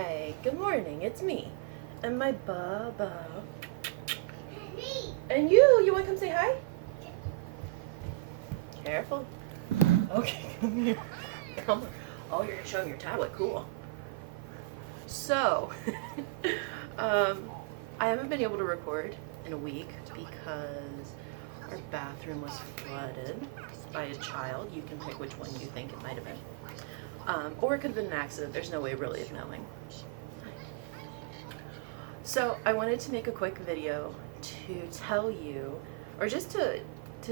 Hi, good morning, it's me. And my Bubba. And you wanna come say hi? Careful. Okay, come here. Come on. Oh, you're gonna show him your tablet, cool. So, I haven't been able to record in a week because our bathroom was flooded by a child. You can pick which one you think it might have been. Or it could have been an accident. There's no way really of knowing. So I wanted to make a quick video to tell you, or just to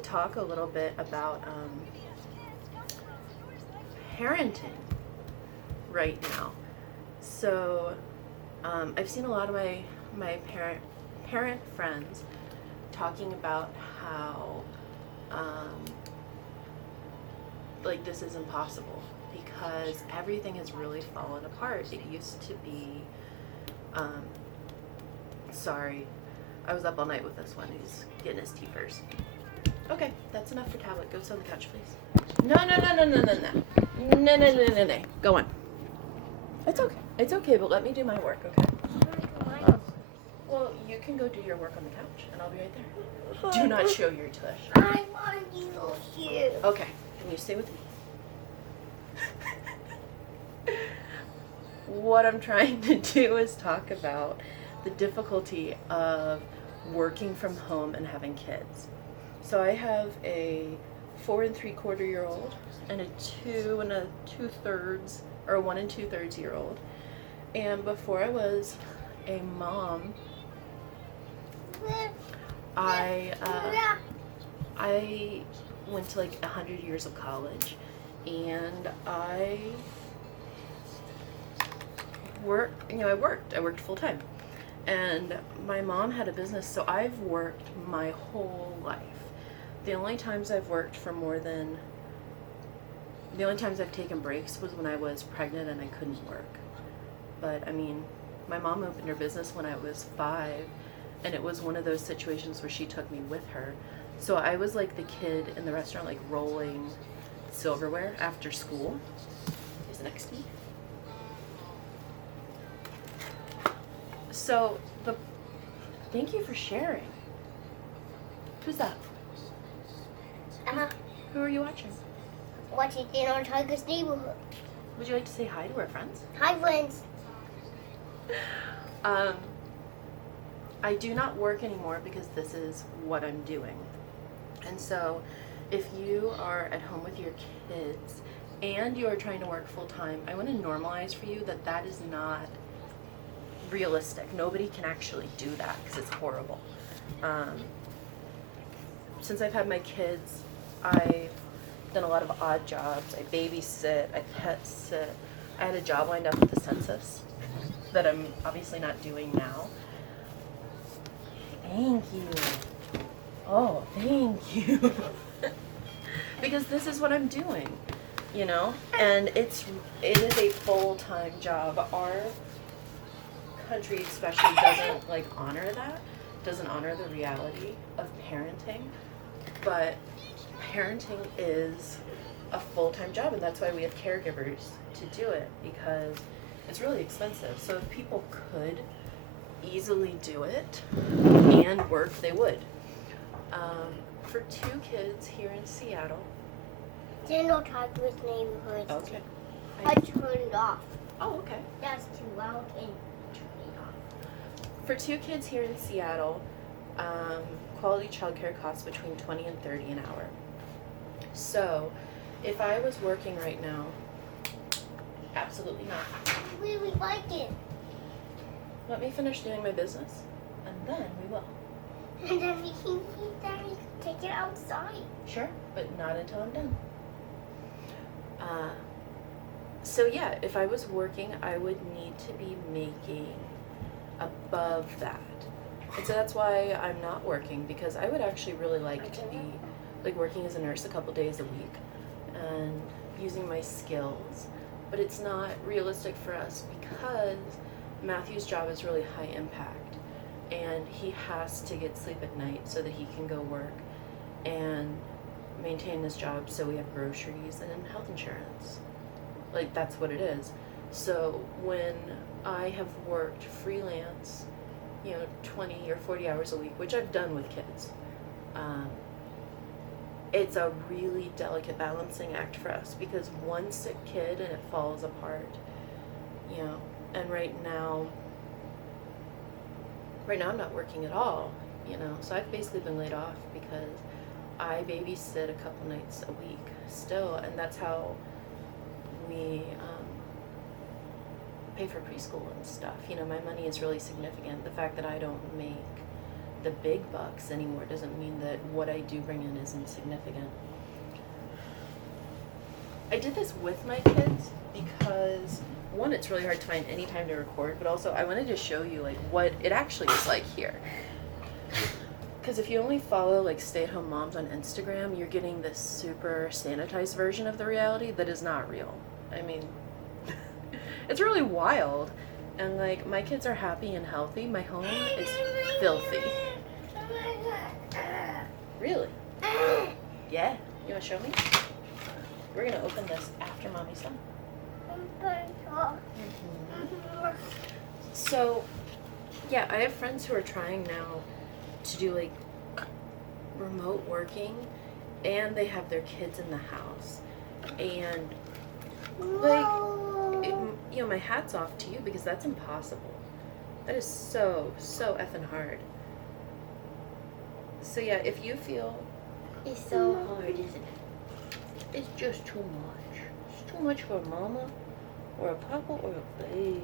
talk a little bit about parenting right now. So I've seen a lot of my parent friends talking about how like this is impossible because everything has really fallen apart. It used to be sorry, I was up all night with this one. He's getting his tea first. Okay, that's enough for tablet. Go sit on the couch, please. No. No. Go on. It's okay. It's okay, but let me do my work, okay? Well, you can go do your work on the couch, and I'll be right there. Do not show your tush. I want you. Okay, can you stay with me? What I'm trying to do is talk about the difficulty of working from home and having kids. So I have a 4 3/4-year-old and a 2 2/3 or a 1 2/3 year old. And before I was a mom, I went to like 100 years of college, and I worked. I worked full time. And my mom had a business, so I've worked my whole life. The only times I've taken breaks was when I was pregnant and I couldn't work. But I mean, my mom opened her business when I was 5, and it was one of those situations where she took me with her. So I was like the kid in the restaurant, like rolling silverware after school. Who's next to me? So thank you for sharing. Who's that? Who are you watching? Watching in our Tiger's neighborhood. Would you like to say hi to our friends? Hi, friends. I do not work anymore because this is what I'm doing. And so if you are at home with your kids and you are trying to work full time, I want to normalize for you that that is not realistic. Nobody can actually do that because it's horrible. Since I've had my kids, I've done a lot of odd jobs. I babysit, I pet sit. I had a job lined up with the census that I'm obviously not doing now. Thank you. Oh, thank you. Because this is what I'm doing, you know? And it is a full-time job. Our country especially doesn't like honor that, doesn't honor the reality of parenting, but parenting is a full-time job, and that's why we have caregivers to do it, because it's really expensive. So if people could easily do it and work, they would. For 2 kids here in Seattle. In our Tiger's neighborhood. Okay. I turned it off. Oh, okay. That's too loud and turn it off. For 2 kids here in Seattle, quality childcare costs between $20 and $30 an hour. So, if I was working right now, absolutely not. I really like it. Let me finish doing my business, and then we will. And then we can eat that and take it outside. Sure, but not until I'm done. So yeah, if I was working, I would need to be making above that. And so that's why I'm not working, because I would actually really like to be like working as a nurse a couple days a week and using my skills. But it's not realistic for us because Matthew's job is really high impact, and he has to get sleep at night so that he can go work and maintain his job, so we have groceries and health insurance. Like, that's what it is. So when I have worked freelance, 20 or 40 hours a week, which I've done with kids, it's a really delicate balancing act for us because one sick kid and it falls apart, and right now I'm not working at all, so I've basically been laid off because I babysit a couple nights a week still, and that's how we pay for preschool and stuff. My money is really significant. The fact that I don't make the big bucks anymore doesn't mean that what I do bring in isn't significant. I did this with my kids because, one, it's really hard to find any time to record, but also I wanted to show you what it actually is like here. Because if you only follow stay-at-home moms on Instagram, you're getting this super sanitized version of the reality that is not real. I mean, it's really wild. And my kids are happy and healthy. My home is filthy. Really? Yeah. You want to show me? We're going to open this after Mommy's done. Mm-hmm. So, yeah, I have friends who are trying now to do remote working, and they have their kids in the house. And my hat's off to you because that's impossible. That is so effing hard. So yeah, if you feel it's so hard, isn't it? It's just too much. It's too much for a mama or a papa or a baby.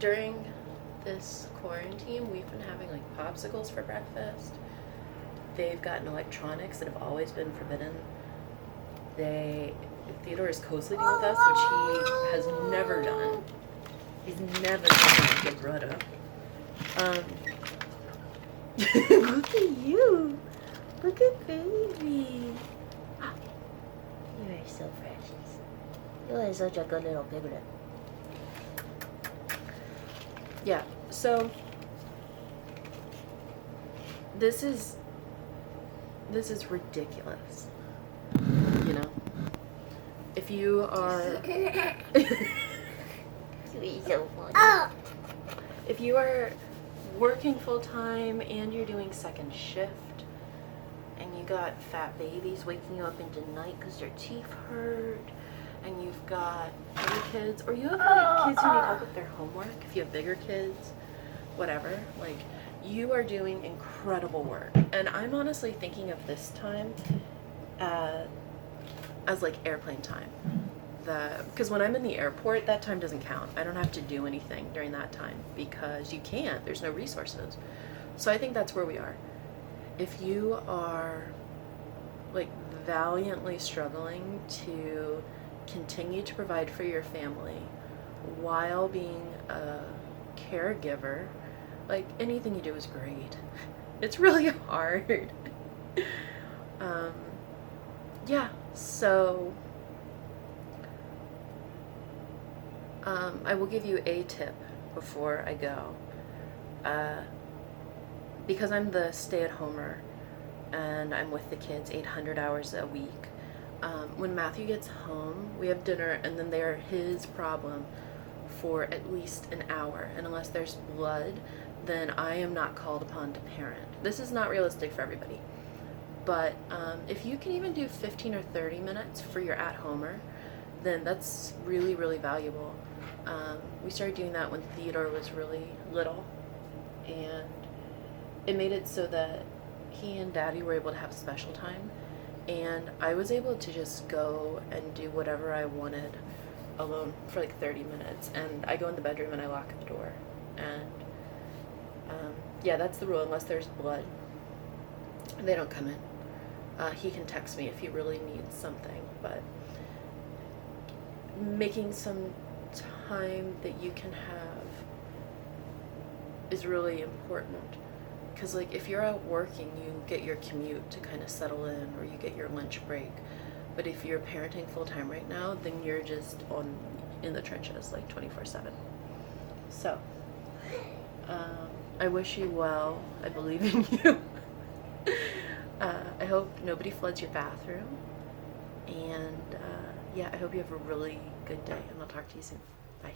During this quarantine, we've been having popsicles for breakfast. They've gotten electronics that have always been forbidden. Theodore is co-sleeping with us, which he has never done. He's never done that with brother. Look at you. Look at baby. You are so precious. You are such a good little piglet. Yeah, so this is ridiculous. If you are if you are working full time and you're doing second shift and you got fat babies waking you up into night because their teeth hurt, and you've got other kids, or you have kids who need help with their homework, if you have bigger kids, whatever, you are doing incredible work. And I'm honestly thinking of this time as airplane time. Because when I'm in the airport, that time doesn't count. I don't have to do anything during that time because you can't. There's no resources. So I think that's where we are. If you are valiantly struggling to continue to provide for your family while being a caregiver, anything you do is great. It's really hard. Yeah, so I will give you a tip before I go. Because I'm the stay-at-homer and I'm with the kids 800 hours a week, when Matthew gets home, we have dinner, and then they're his problem for at least an hour. And unless there's blood, then I am not called upon to parent. This is not realistic for everybody. But if you can even do 15 or 30 minutes for your at-homer, then that's really, really valuable. We started doing that when Theodore was really little, and it made it so that he and Daddy were able to have special time, and I was able to just go and do whatever I wanted alone for 30 minutes, and I go in the bedroom and I lock the door, and yeah, that's the rule. Unless there's blood, they don't come in. He can text me if he really needs something, but making some time that you can have is really important, because if you're out working, you get your commute to kind of settle in, or you get your lunch break. But if you're parenting full-time right now, then you're just in the trenches 24/7. So I wish you well. I believe in you. I hope nobody floods your bathroom, and yeah, I hope you have a really good day, and I'll talk to you soon. Bye.